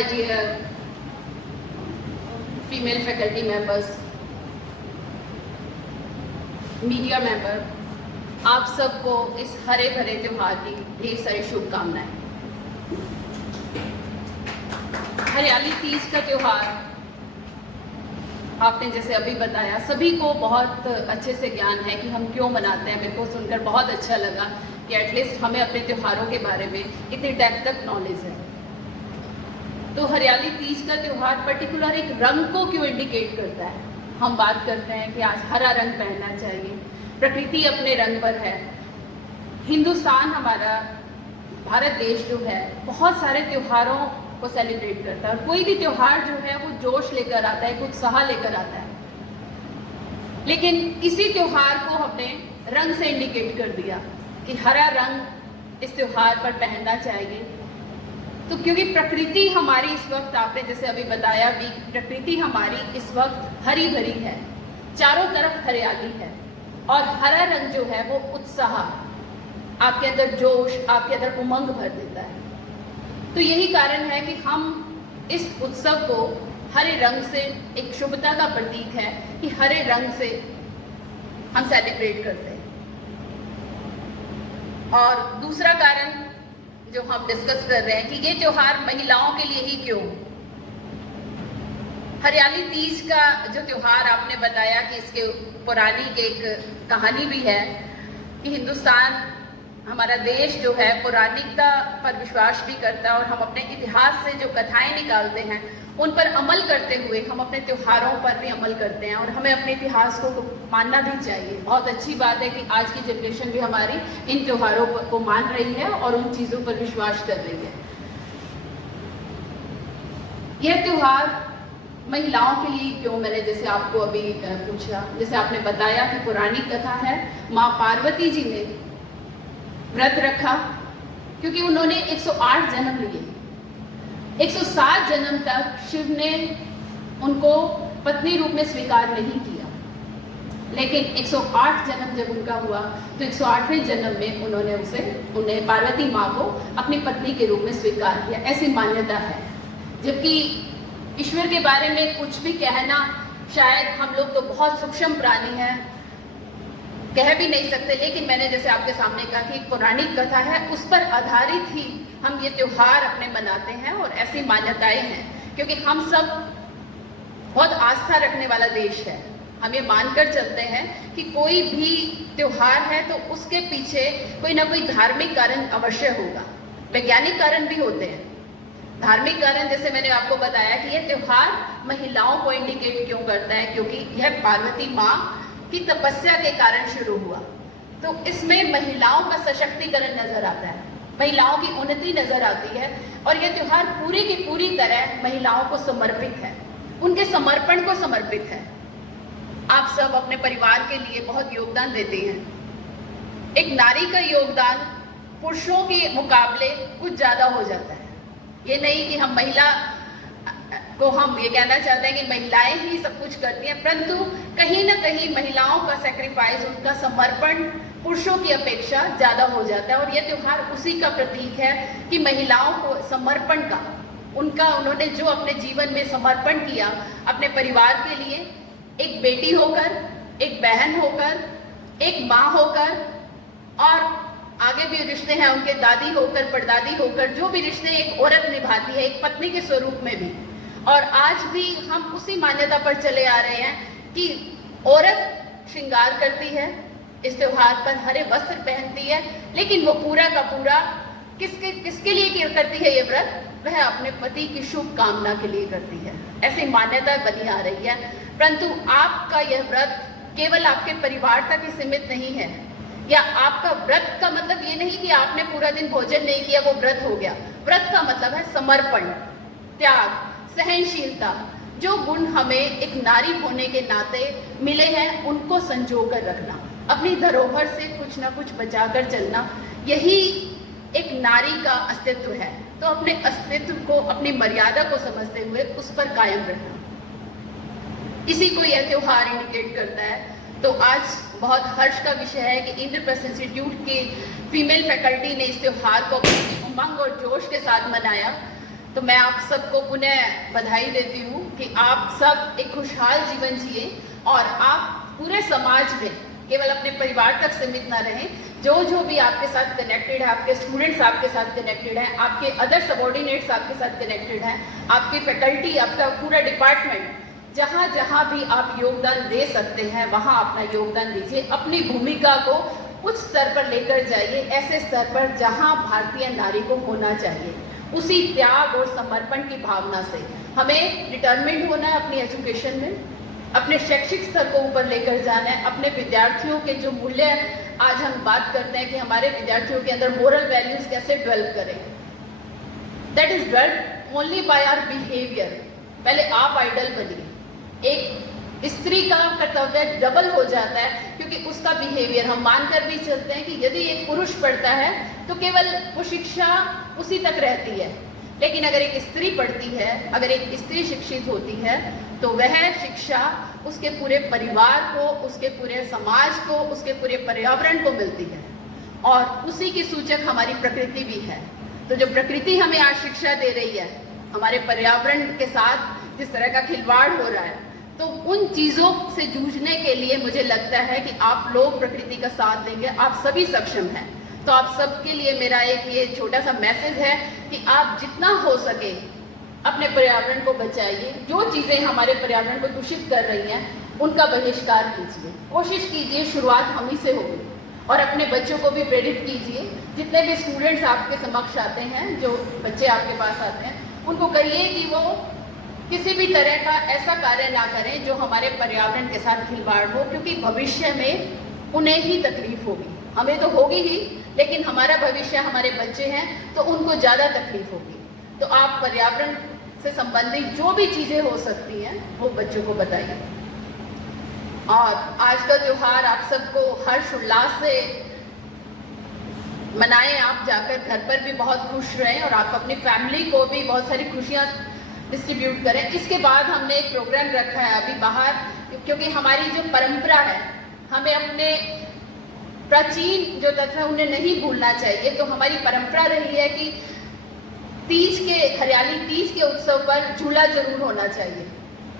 my dear female faculty members, media member, आप सबको इस हरे भरे त्योहार की ढेर सारी शुभकामनाएं। हरियाली तीज का त्योहार आपने जैसे अभी बताया, सभी को बहुत अच्छे से ज्ञान है कि हम क्यों मनाते हैं। मेरे को सुनकर बहुत अच्छा लगा कि एटलीस्ट हमें अपने त्योहारों के बारे में इतनी डेप्थ तक नॉलेज है। तो हरियाली तीज का त्योहार पर्टिकुलर एक रंग को क्यों इंडिकेट करता है। हम बात करते हैं कि आज हरा रंग पहनना चाहिए, प्रकृति अपने रंग पर है। हिंदुस्तान हमारा भारत देश जो है बहुत सारे त्योहारों को सेलिब्रेट करता है और कोई भी त्योहार जो है वो जोश लेकर आता है, एक उत्साह लेकर आता है। लेकिन इसी त्योहार को हमने रंग से इंडिकेट कर दिया कि हरा रंग इस त्योहार पर पहनना चाहिए। तो क्योंकि प्रकृति हमारी इस वक्त, आपने जैसे अभी बताया भी, प्रकृति हमारी इस वक्त हरी भरी है, चारों तरफ हरियाली है और हरा रंग जो है वो उत्साह, आपके अंदर जोश, आपके अंदर उमंग भर देता है। तो यही कारण है कि हम इस उत्सव को हरे रंग से, एक शुभता का प्रतीक है कि हरे रंग से हम सेलिब्रेट करते हैं। और दूसरा कारण जो हम डिस्कस कर रहे हैं कि ये त्योहार महिलाओं के लिए ही क्यों। हरियाली तीज का जो त्योहार आपने बताया कि इसके पौराणिक एक कहानी भी है कि हिंदुस्तान, हमारा देश जो है पौराणिकता पर विश्वास भी करता है और हम अपने इतिहास से जो कथाएं निकालते हैं उन पर अमल करते हुए हम अपने त्योहारों पर भी अमल करते हैं और हमें अपने इतिहास को मानना भी चाहिए। बहुत अच्छी बात है कि आज की जनरेशन भी हमारी इन त्योहारों को मान रही है और उन चीज़ों पर विश्वास कर रही है। यह त्योहार महिलाओं के लिए क्यों, मैंने जैसे आपको अभी पूछा, जैसे आपने बताया कि पौराणिक कथा है, माँ पार्वती जी ने व्रत रखा क्योंकि उन्होंने 108 जन्म लिए। 107 जन्म तक शिव ने उनको पत्नी रूप में स्वीकार नहीं किया, लेकिन 108 जन्म जब उनका हुआ तो 108वें जन्म में उन्हें पार्वती माँ को अपनी पत्नी के रूप में स्वीकार किया, ऐसी मान्यता है। जबकि ईश्वर के बारे में कुछ भी कहना, शायद हम लोग तो बहुत सूक्ष्म प्राणी हैं, कह भी नहीं सकते, लेकिन मैंने जैसे आपके सामने कहा कि एक पौराणिक कथा है, उस पर आधारित ही हम ये त्योहार अपने मनाते हैं और ऐसी मान्यताएं हैं क्योंकि हम सब बहुत आस्था रखने वाला देश है। हम ये मानकर चलते हैं कि कोई भी त्योहार है तो उसके पीछे कोई ना कोई धार्मिक कारण अवश्य होगा। वैज्ञानिक कारण भी होते हैं, धार्मिक कारण जैसे मैंने आपको बताया कि यह त्योहार महिलाओं को इंडिकेट क्यों करता है, क्योंकि यह पार्वती माँ की तपस्या के कारण शुरू हुआ। तो इसमें महिलाओं का सशक्तिकरण नजर आता है, महिलाओं की उन्नति नजर आती है और यह त्योहार पूरी की पूरी तरह महिलाओं को समर्पित है, उनके समर्पण को समर्पित है। आप सब अपने परिवार के लिए बहुत योगदान देते हैं। एक नारी का योगदान पुरुषों के मुकाबले कुछ ज्यादा हो जाता है। ये नहीं कि हम महिला को हम ये कहना चाहते हैं कि महिलाएं ही सब कुछ करती हैं, परंतु कहीं ना कहीं महिलाओं का सैक्रिफाइस, उनका समर्पण पुरुषों की अपेक्षा ज्यादा हो जाता है। और यह त्योहार उसी का प्रतीक है कि महिलाओं को समर्पण का, उन्होंने जो अपने जीवन में समर्पण किया अपने परिवार के लिए, एक बेटी होकर, एक बहन होकर, एक माँ होकर, और आगे भी रिश्ते हैं उनके दादी होकर, परदादी होकर, जो भी रिश्ते एक औरत निभाती है, एक पत्नी के स्वरूप में भी। और आज भी हम उसी मान्यता पर चले आ रहे हैं कि औरत श्रृंगार करती है, इस त्योहार पर हरे वस्त्र पहनती है, लेकिन वो पूरा का पूरा किसके लिए करती है ये व्रत? वह अपने पति की शुभ कामना के लिए करती है। ऐसी मान्यता बनी आ रही है। परंतु आपका यह व्रत केवल आपके परिवार तक ही सीमित नहीं है, या आपका व्रत का मतलब ये नहीं कि आपने पूरा दिन भोजन नहीं किया वो व्रत हो गया। व्रत का मतलब है समर्पण, त्याग, सहनशीलता। जो गुण हमें एक नारी होने के नाते मिले हैं उनको संजो कर रखना, अपनी धरोहर से कुछ ना कुछ बचाकर चलना, यही एक नारी का अस्तित्व है। तो अपने अस्तित्व को, अपनी मर्यादा को समझते हुए उस पर कायम रहना, इसी को यह त्योहार इंडिकेट करता है। तो आज बहुत हर्ष का विषय है कि इंद्रप्रस्थ इंस्टीट्यूट के फीमेल फैकल्टी ने इस त्योहार को अपनी उमंग और जोश के साथ मनाया। तो मैं आप सबको पुनः बधाई देती हूँ कि आप सब एक खुशहाल जीवन जिए और आप पूरे समाज में केवल अपने परिवार तक सीमित ना रहें। जो भी आपके साथ कनेक्टेड है, आपके स्टूडेंट्स आपके साथ कनेक्टेड हैं, आपके अदर सबॉर्डिनेट्स आपके साथ कनेक्टेड हैं, आपकी फैकल्टी, आपका पूरा डिपार्टमेंट, जहाँ जहाँ भी आप योगदान दे सकते हैं वहाँ अपना योगदान दीजिए। अपनी भूमिका को उच्च स्तर पर लेकर जाइए, ऐसे स्तर पर जहाँ भारतीय नारी को होना चाहिए। उसी त्याग और समर्पण की भावना से हमें डिटर्मिन्ड होना है अपनी एजुकेशन में, अपने शैक्षिक स्तर को ऊपर लेकर जाना है। अपने विद्यार्थियों के जो मूल्य आज हम बात करते हैं कि हमारे विद्यार्थियों के अंदर मोरल वैल्यूज कैसे डेवलप करें, that is developed only by our behaviour. पहले आप आइडल बनिए। एक स्त्री का कर्तव्य डबल हो जाता है क्योंकि उसका बिहेवियर हम मानकर भी चलते हैं कि यदि एक पुरुष पढ़ता है तो केवल वो शिक्षा उसी तक रहती है, लेकिन अगर एक स्त्री पढ़ती है, अगर एक स्त्री शिक्षित होती है तो वह शिक्षा उसके पूरे परिवार को, उसके पूरे समाज को, उसके पूरे पर्यावरण को मिलती है। और उसी की सूचक हमारी प्रकृति भी है। तो जो प्रकृति हमें आज शिक्षा दे रही है, हमारे पर्यावरण के साथ जिस तरह का खिलवाड़ हो रहा है, तो उन चीज़ों से जूझने के लिए मुझे लगता है कि आप लोग प्रकृति का साथ देंगे। आप सभी सक्षम हैं। तो आप सबके लिए मेरा एक ये छोटा सा मैसेज है कि आप जितना हो सके अपने पर्यावरण को बचाइए। जो चीज़ें हमारे पर्यावरण को दूषित कर रही हैं उनका बहिष्कार कीजिए। कोशिश कीजिए, शुरुआत हम ही से होगी। और अपने बच्चों को भी प्रेरित कीजिए। जितने भी स्टूडेंट्स आपके समक्ष आते हैं, जो बच्चे आपके पास आते हैं, उनको कहिए कि वो किसी भी तरह का ऐसा कार्य ना करें जो हमारे पर्यावरण के साथ खिलवाड़ हो, क्योंकि भविष्य में उन्हें ही तकलीफ होगी। हमें तो होगी ही, लेकिन हमारा भविष्य, हमारे बच्चे हैं तो उनको ज़्यादा तकलीफ होगी। तो आप पर्यावरण से संबंधित जो भी चीज़ें हो सकती हैं वो बच्चों को बताइए। और आज का त्योहार आप सबको हर्ष उल्लास से मनाएं। आप जाकर घर पर भी बहुत खुश रहें और आप अपनी फैमिली को भी बहुत सारी खुशियाँ डिस्ट्रीब्यूट करें। इसके बाद हमने एक प्रोग्राम रखा है अभी बाहर, क्योंकि हमारी जो परंपरा है, हमें अपने प्राचीन जो तथ्य उन्हें नहीं भूलना चाहिए। तो हमारी परंपरा रही है कि तीज के, हरियाली तीज के उत्सव पर झूला जरूर होना चाहिए।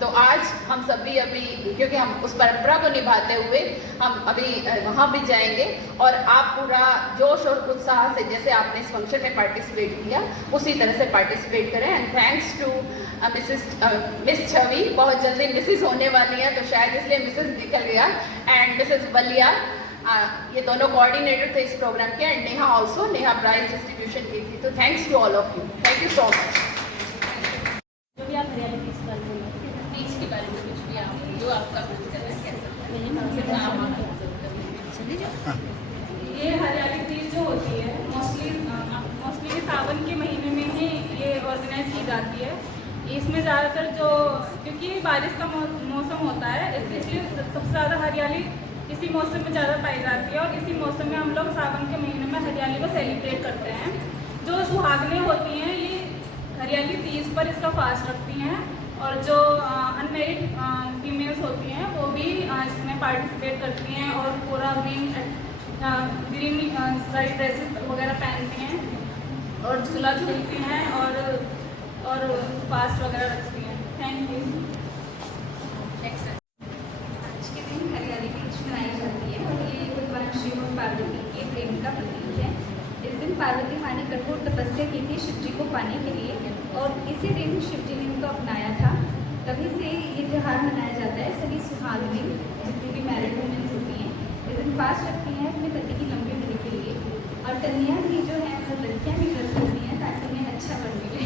तो आज हम सभी अभी, क्योंकि हम उस परंपरा को निभाते हुए हम अभी वहाँ भी जाएंगे और आप पूरा जोश और उत्साह से, जैसे आपने इस फंक्शन में पार्टिसिपेट किया, उसी तरह से पार्टिसिपेट करें। एंड थैंक्स टू मिस छवि, बहुत जल्दी मिसिस होने वाली है तो शायद इसलिए मिसिस निकल गया, एंड मिसिस बलिया, ये दोनों कोऑर्डिनेटर थे इस प्रोग्राम के। And Neha also, Neha prize distribution की थी। तो thanks to all of you, thank you so much. जो भी आप हरियाली तीज पर तीज के बारे में कुछ भी आप जो आपका ये हरियाली तीज जो होती है मोस्टली सावन के महीने में ही ये ऑर्गेनाइज की जाती है। इसमें ज़्यादातर जो, क्योंकि बारिश का मौसम होता है, इसलिए सबसे ज़्यादा हरियाली इसी मौसम में ज़्यादा पाई जाती है। और इसी मौसम में हम लोग सावन के महीने में हरियाली को सेलिब्रेट करते हैं। जो सुहागनें होती हैं ये हरियाली तीज पर इसका फास्ट रखती हैं, और जो अनमेरिड फीमेल्स होती हैं वो भी इसमें पार्टिसिपेट करती हैं और पूरा ग्रीन सारी ड्रेसेस वगैरह पहनती हैं और झूला झूलती हैं और फास्ट वगैरह रखती हैं। Thank you. आज के दिन हरियाली तीज मनाई जाती है और ये भगवान शिव और पार्वती के प्रेम का प्रतीक है। इस दिन पार्वती माँ ने कठोर तपस्या की थी शिव जी को पाने के लिए, और इसी दिन शिव जी ने उनको अपनाया था। तभी से ये त्यौहार मनाया जाता है। सभी सुहागिनें, जितनी भी मैरिड वुमेन्स होती हैं, इस दिन फास्ट रखती हैं अपने पति की लंबी उम्र के लिए। और कन्या भी जो है, वो लड़कियाँ भी व्रत करती हैं ताकि उन्हें अच्छा वर मिले।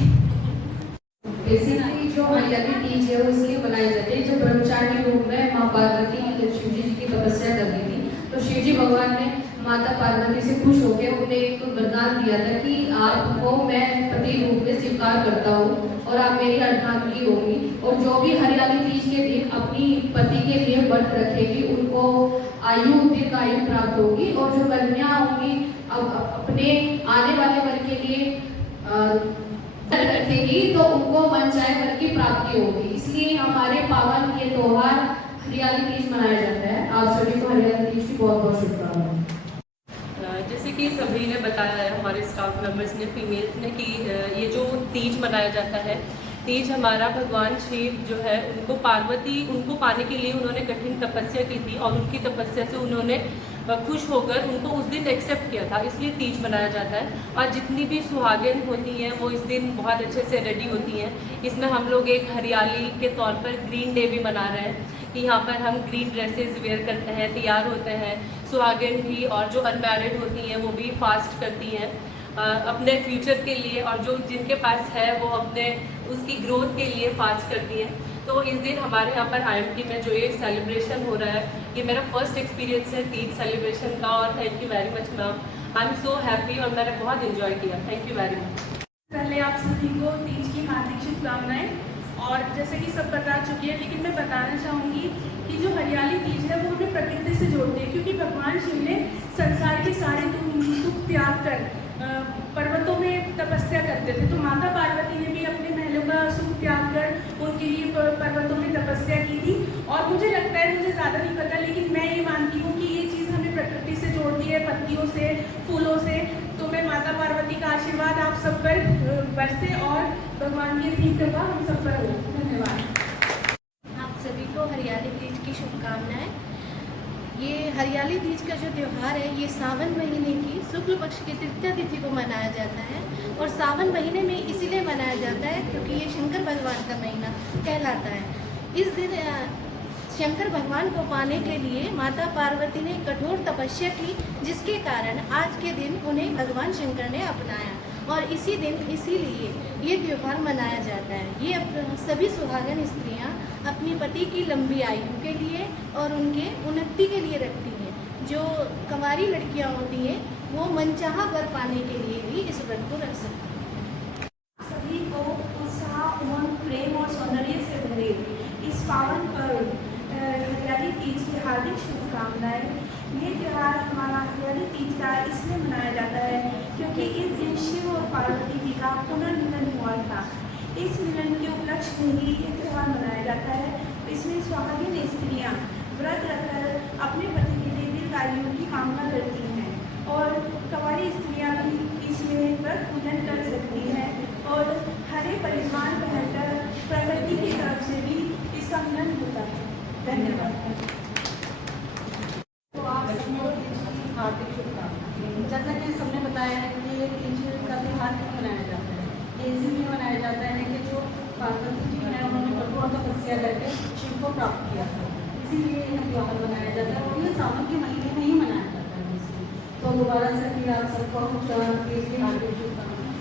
बेसिकली जो हरियाली तीज है वो इसलिए मनाई जाती है, जब ब्रह्मचारी रूप में माँ पार्वती शिव जी की तपस्या कर रही थी, तो शिव जी भगवान ने माता पार्वती से खुश होकर उन्हें एक वरदान दिया था कि आपको मैं पति रूप में स्वीकार करता हूँ और आप मेरी अर्धांगिनी होगी। और जो भी हरियाली तीज के दिन अपनी पति के लिए व्रत रखेगी उनको दीर्घायु प्राप्त होगी, और जो कन्या होंगी अपने आने वाले वर के लिए रखेगी तो उनको मनचाहे वर की प्राप्ति होगी। इसलिए हमारे पावन ये त्योहार हरियाली तीज मनाया जाता है। आप सभी को हरियाली तीज की बहुत बहुत शुभकामनाएं। जैसे कि कि सभी ने बताया है, हमारे स्टाफ मेंबर्स ने, फीमेल्स ने, कि ये जो तीज मनाया जाता है, तीज हमारा भगवान शिव जो है उनको पार्वती उनको पाने के लिए उन्होंने कठिन तपस्या की थी और उनकी तपस्या से उन्होंने खुश होकर उनको उस दिन एक्सेप्ट किया था, इसलिए तीज मनाया जाता है। और जितनी भी सुहागिन होती हैं वो इस दिन बहुत अच्छे से रेडी होती हैं। इसमें हम लोग एक हरियाली के तौर पर ग्रीन डे भी मना रहे हैं कि यहाँ पर हम ग्रीन ड्रेसेस वेयर करते हैं, तैयार होते हैं, सुहागिन भी और जो अनमैरिड होती हैं वो भी फास्ट करती हैं अपने फ्यूचर के लिए, और जो जिनके पास है वो अपने उसकी ग्रोथ के लिए फास्ट करती हैं। तो इस दिन हमारे यहाँ पर IMT में जो ये सेलिब्रेशन हो रहा है, ये मेरा फर्स्ट एक्सपीरियंस है तीज सेलिब्रेशन का, और thank you very much ma'am, I am so happy और मैंने बहुत इन्जॉय किया, थैंक यू वेरी मच। पहले आप सभी को तीज की हार्दिक शुभकामनाएं। और जैसे कि सब बता चुके हैं, लेकिन मैं बताना चाहूँगी कि जो हरियाली तीज है वो हमें प्रकृति से जोड़ती है, क्योंकि भगवान शिव ने संसार के सारे दुख त्याग कर पर्वतों में तपस्या करते थे, तो माता पार्वती ने भी अपने महलों का सुख त्याग कर उनके लिए पर्वतों में तपस्या की थी। और मुझे लगता है, मुझे ज़्यादा नहीं पता, लेकिन मैं ये मानती हूँ कि ये चीज़ हमें प्रकृति से जोड़ती है, पत्तियों से, फूलों से। तो मैं माता पार्वती का आशीर्वाद आप सब पर बरसे और भगवान की इतनी कृपा हम सब पर हो। धन्यवाद। आप सभी को हरियाली तीज की शुभकामनाएं। ये हरियाली तीज का जो त्यौहार है, ये सावन महीने की शुक्ल पक्ष की तृतीया तिथि को मनाया जाता है, और सावन महीने में इसीलिए मनाया जाता है क्योंकि ये शंकर भगवान का महीना कहलाता है। इस दिन शंकर भगवान को पाने के लिए माता पार्वती ने कठोर तपस्या की, जिसके कारण आज के दिन उन्हें भगवान शंकर ने अपनाया, और इसी दिन इसीलिए ये त्यौहार मनाया जाता है। ये सभी सुहागन स्त्रियां अपनी पति की लंबी आयु के लिए और उनके उन्नति के लिए रखती हैं। जो कंवारी लड़कियां होती हैं वो मनचाहा वर पाने के लिए भी इस व्रत को रख सकती हैं। सभी को उत्साह, उमंग, प्रेम और सौंदर्य से भरे इस पावन पर्व हरियाली तीज की हार्दिक शुभकामनाएं। ये त्यौहार हमारा हरियाली तीज का इसलिए मनाया जाता है क्योंकि इस दिन शिव और पार्वती जी का पुनर्मिलन हुआ था। इस मिलन के उपलक्ष्य में ही ये त्यौहार मनाया जाता है। इसमें सुहागिन स्त्रियाँ व्रत रखकर अपने पति के लिए दीर्घायु की कामना करती हैं, और कंवारी स्त्रियाँ भी इसमें व्रत पूजन कर सकती हैं और हरे परिधान पहनकर प्रकृति की तरफ से भी इसका मिलन होता है। धन्यवाद। तो आप सबको हार्दिक शुभकामनाएं। जैसा कि सबने बताया है कि ये तीज का त्यौहार क्यों मनाया जाता है, ये इसलिए मनाया जाता है कि जो पार्वती जी हैं उन्होंने कठोर तपस्या करके शिव को प्राप्त किया था, इसीलिए यह त्यौहार मनाया जाता है, और ये सावन के महीने में ही मनाया जाता है इसलिए। तो दोबारा से भी आप सबको तीज की हार्दिक शुभकामनाएं।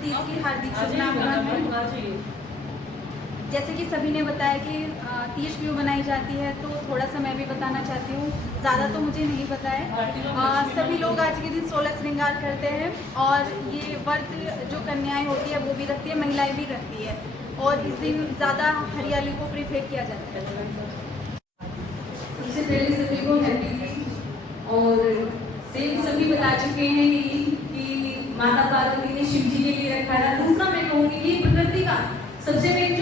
तीज की हार्दिक शुभकामनाएं। जैसे कि सभी ने बताया कि तीज क्यों मनाई जाती है, तो थोड़ा सा मैं भी बताना चाहती हूँ। ज़्यादा तो मुझे नहीं पता है। सभी लोग आज के दिन 16 श्रृंगार करते हैं, और ये व्रत जो कन्याएं होती है वो भी रखती है, महिलाएं भी रखती है, और इस दिन ज़्यादा हरियाली को प्रीफर किया जाता है। सबसे पहले सभी को हैप्पी तीज। और सेम सभी बता चुके हैं कि माता पार्वती ने शिव जी के लिए रखा है। दूसरा मैं कहूँगी कि प्रकृति का सबसे मेन